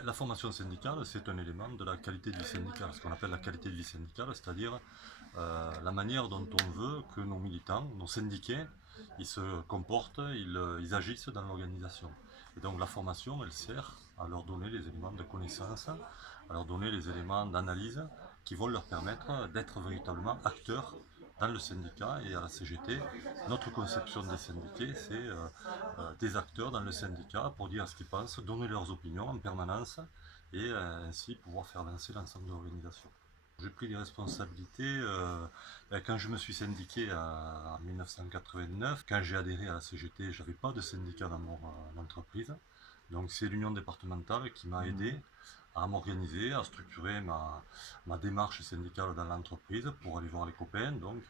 La formation syndicale, c'est un élément de la qualité de vie syndicale, ce qu'on appelle la qualité de vie syndicale, c'est-à-dire la manière dont on veut que nos militants, nos syndiqués, ils se comportent, ils agissent dans l'organisation. Et donc la formation, elle sert à leur donner les éléments de connaissance, à leur donner les éléments d'analyse qui vont leur permettre d'être véritablement acteurs dans le syndicat et à la CGT. Notre conception des syndiqués, c'est des acteurs dans le syndicat pour dire ce qu'ils pensent, donner leurs opinions en permanence et ainsi pouvoir faire avancer l'ensemble de l'organisation. J'ai pris des responsabilités quand je me suis syndiqué en 1989. Quand j'ai adhéré à la CGT, je n'avais pas de syndicat dans mon entreprise. Donc c'est l'union départementale qui m'a aidé à m'organiser, à structurer ma démarche syndicale dans l'entreprise pour aller voir les copains donc,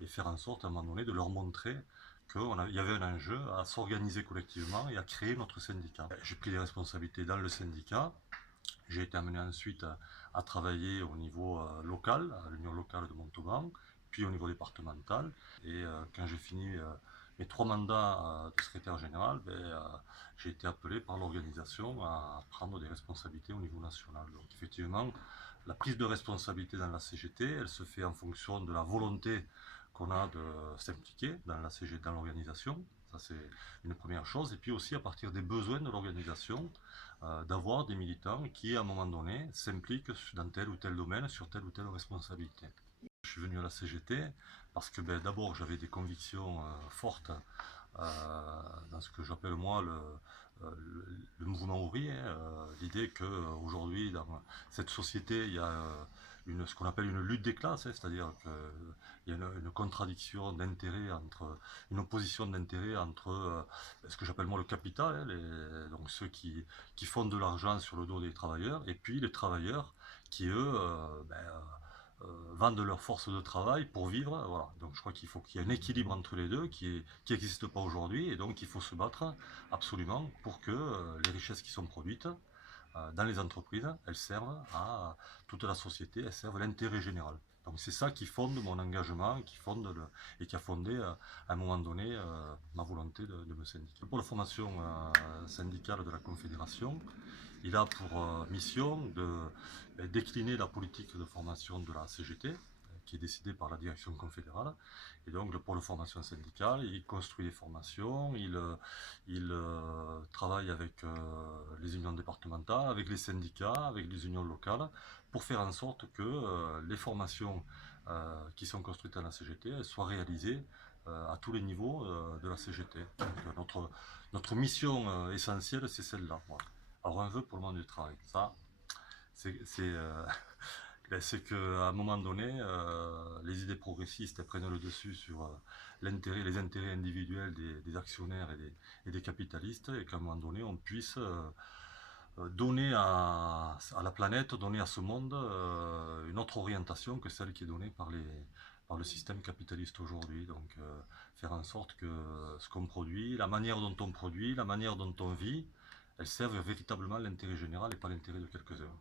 et faire en sorte à un moment donné de leur montrer qu'il y avait un enjeu à s'organiser collectivement et à créer notre syndicat. J'ai pris des responsabilités dans le syndicat. J'ai été amené ensuite à travailler au niveau local, à l'union locale de Montauban, puis au niveau départemental. Et quand j'ai fini mes 3 mandats de secrétaire général, j'ai été appelé par l'organisation à prendre des responsabilités au niveau national. Donc effectivement, la prise de responsabilité dans la CGT, elle se fait en fonction de la volonté qu'on a de s'impliquer dans la CGT, dans l'organisation. Ça, c'est une première chose. Et puis aussi à partir des besoins de l'organisation, d'avoir des militants qui, à un moment donné, s'impliquent dans tel ou tel domaine, sur telle ou telle responsabilité. Je suis venu à la CGT parce que d'abord j'avais des convictions fortes dans ce que j'appelle moi le mouvement ouvrier. L'idée qu'aujourd'hui, dans cette société, il y a ce qu'on appelle une lutte des classes, c'est-à-dire qu'il y a une contradiction d'intérêt une opposition d'intérêt entre ce que j'appelle moi le capital, donc ceux qui font de l'argent sur le dos des travailleurs, et puis les travailleurs qui, eux, vendent leur force de travail pour vivre. Voilà. Donc je crois qu'il faut qu'il y ait un équilibre entre les deux qui n'existe pas aujourd'hui, et donc il faut se battre absolument pour que les richesses qui sont produites dans les entreprises, elles servent à toute la société, elles servent l'intérêt général. Donc c'est ça qui fonde mon engagement, et qui a fondé à un moment donné ma volonté de me syndiquer. Pour la formation syndicale de la Confédération, il a pour mission de décliner la politique de formation de la CGT, qui est décidée par la direction confédérale. Et donc, pour la formation syndicale, il construit des formations, il travaille avec les unions départementales, avec les syndicats, avec les unions locales, pour faire en sorte que les formations qui sont construites à la CGT soient réalisées à tous les niveaux de la CGT. Donc, notre mission essentielle, c'est celle-là. Voilà. Alors un vœu pour le monde du travail, ça, c'est qu'à un moment donné, les idées progressistes prennent le dessus sur les intérêts individuels des actionnaires et des capitalistes, et qu'à un moment donné, on puisse donner à la planète, donner à ce monde une autre orientation que celle qui est donnée par le système capitaliste aujourd'hui. Donc faire en sorte que ce qu'on produit, la manière dont on produit, la manière dont on vit, elles servent véritablement l'intérêt général et pas l'intérêt de quelques-uns.